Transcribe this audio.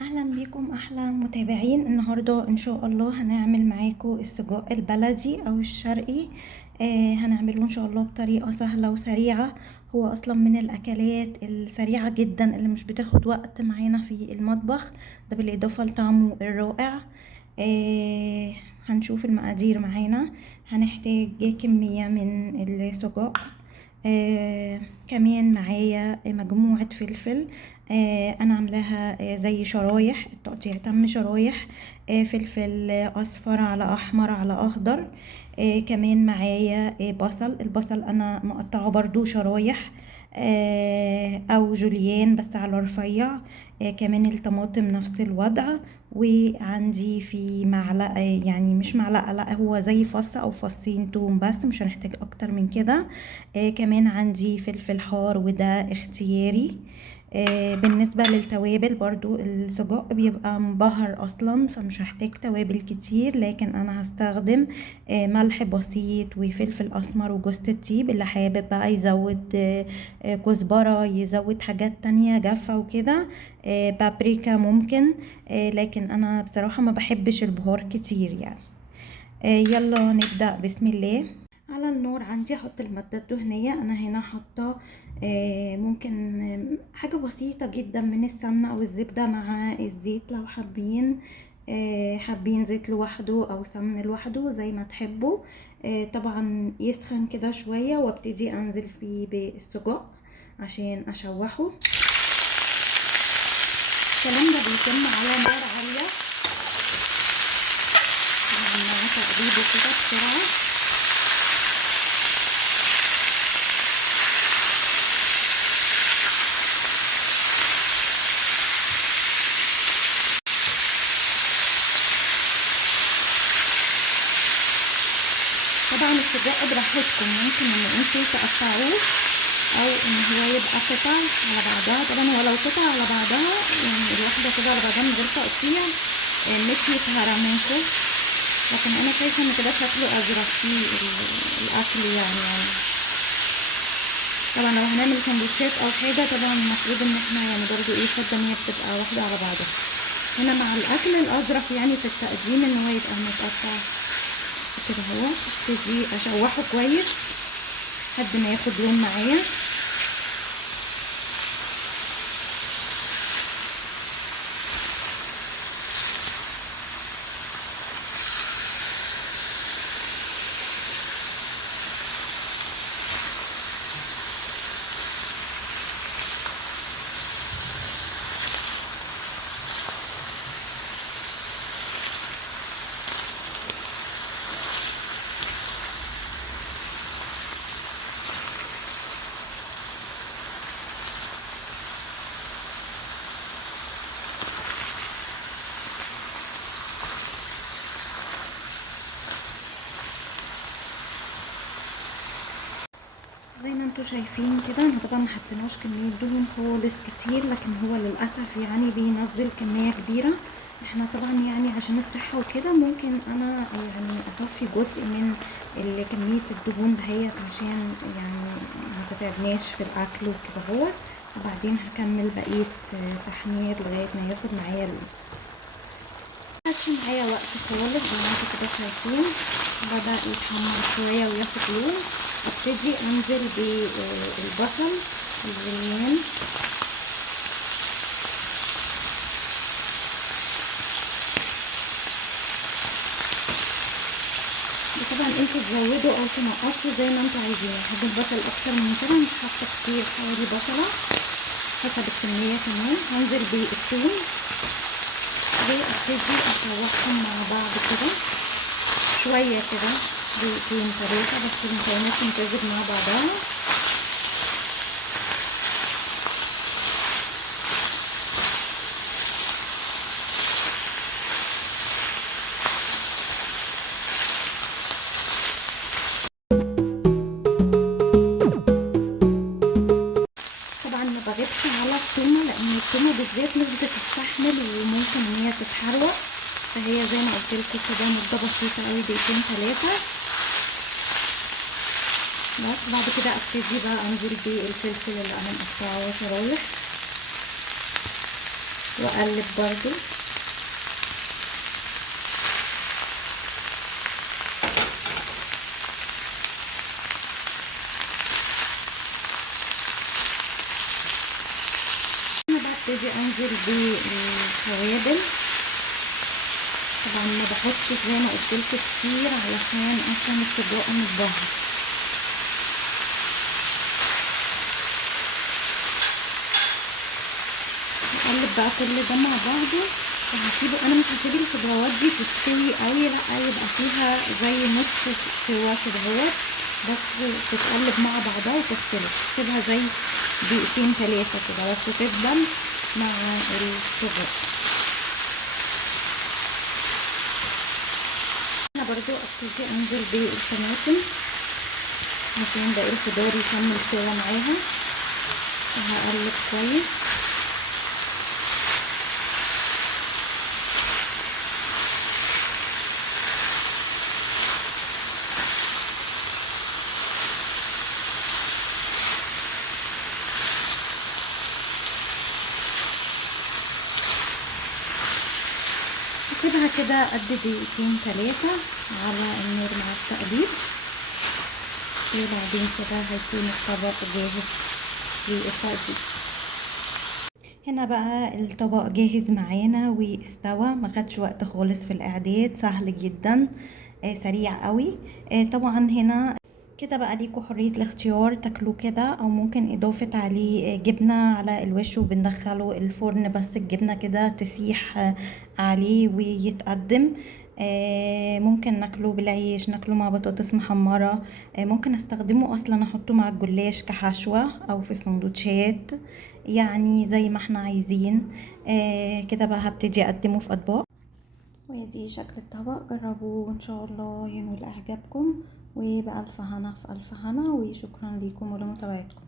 اهلا بيكم احلى متابعين. النهارده ان شاء الله هنعمل معاكم السجق البلدي او الشرقي. هنعمله ان شاء الله بطريقه سهله وسريعه. هو اصلا من الاكلات السريعه جدا اللي مش بتاخد وقت معانا في المطبخ، ده بالاضافه لطعمه الرائع. آه هنشوف المقادير معانا. هنحتاج كميه من السجق، كمان معايا مجموعة فلفل. انا عاملاها زي شرايح، التقطيع تم شرايح. فلفل اصفر على احمر على اخضر. كمان معايا بصل، البصل انا مقطعه برضو شرايح، او جوليان بس على رفيع. كمان الطماطم نفس الوضع. وعندي في معلقة، يعني مش معلقة، لا هو زي فص او فصين توم، بس مش هنحتاج اكتر من كده. كمان عندي فلفل حار وده اختياري. بالنسبة للتوابل برضو السجق بيبقى مبهر اصلا، فمش هحتاج توابل كتير، لكن انا هستخدم ملح بسيط وفلفل اسمر وجوز الطيب. اللي حابب بقى يزود كزبرة، يزود حاجات تانية جافة وكده، بابريكا ممكن. لكن انا بصراحة ما بحبش البهار كتير يعني. يلا نبدأ بسم الله. على النار عندي احط المادة الدهنية. انا هنا حاطة ممكن حاجة بسيطة جدا من السمنة او الزبدة مع الزيت، لو حابين حابين زيت لوحده او سمن لوحده زي ما تحبوا. طبعا يسخن كده شوية وابتدي انزل فيه بالسجق عشان اشوحه. الكلام ده بيتم على نار عالية مع تقليبه كده بسرعة. طبعا السجق براحتكم، ممكن ان انتوا تقطعوه او ان هو يبقى قطع على بعضها. طبعا هو لو قطع على بعضها يعني الواحده كده على بعضها من غير تقطيع مش يتهرى منكم، لكن انا شايفه ان كده شكله ازرق في الاكل يعني. طبعا لو هنعمل سندوتشات او حاجه طبعا المفروض ان احنا يعني برضو يفضل ان هي بتبقى واحده على بعضها. هنا مع الاكل الاظرف يعني في التقديم ان هو يبقى متقطع كده. هو ابتدي اشوحه كويس لحد ما ياخد لون معايا. زي ما انتوا شايفين كده، احنا طبعا ما حطيناش كميه دهون خالص كتير، لكن هو للاسف يعني بينزل كميه كبيره. احنا طبعا يعني عشان الصحه وكده ممكن انا يعني اصفي جزء من كميه الدهون دهيت عشان يعني ما تتعبناش في الاكل وكده. هو وبعدين هكمل بقيه تحمير لغايه ما ياخد معايا لون. مخدش معايا وقت خالص، زي ما انتوا كده شايفين بدأ يتحمر شوية وياخد لون. ابتدي انزل بالبصل الجوليان، وطبعا انتوا تزودوا او تنقصوا زي ما انتوا عايزين. بحب البصل اكتر من كده، مش حاطه كتير، حوالي بصله حسب الكميه. كمان هنزل بالثوم وابتدي اشوحهم مع بعض كده شويه كده، دقيقتين تلاتة بس المكونات تمتزج مع بعضها. طبعا ما بغيبش على التومه لان التومه بالذات مش بتستحمل وممكن ان هي تتحروق، فهي زي ما قلت لكم كده مده بسيطه قوي، دقيقتين تلاتة بس. بعد كده ابتدي بقى انزل بالفلفل اللي انا مقطعاه شرايح. واقلب برضو. انا ببتدي انزل بالتوابل. طبعا ما بحطش زي ما قلت لكم كتير علشان اصلا السجق متبهر. اقلب بقى كل ده مع بعضه وهسيبه. انا مش هسيب الخضروات دي تستوي قوي، لا يبقى فيها زي نص سوا كده اهوت، بس تتقلب مع بعضها وتختلط. سيبها زي دقيقتين 3 كده بس تفضل مع السجق. انا برضو ابتدي انزل بالطماطم عشان باقي الخضار يكمل سوا معاها، وهقلب كويس. اسيبها كده قد دقيقتين 3 على النار مع التقليب، وبعدين كده هيكون الطبق جاهز للتقديم. هنا بقى الطبق جاهز معانا واستوى، ما خدش وقت خالص في الاعداد، سهل جدا، سريع قوي. طبعا هنا كده بقى ليكوا حرية الاختيار، تاكلوه كده او ممكن اضافة عليه جبنة على الوش وبندخله الفرن، بس الجبنة كده تسيح عليه ويتقدم. ممكن ناكله بالعيش، ناكله مع بطاطس محمرة، ممكن استخدمه اصلا احطه مع الجلاش كحشوة او في سندوتشات، يعني زي ما احنا عايزين. كده بقى هبتدي اقدمه في اطباق. ودي شكل الطبق، جربوه ان شاء الله ينول اعجابكم، وبألف هنا في ألف هنا، وشكرا لكم ولمتابعتكم.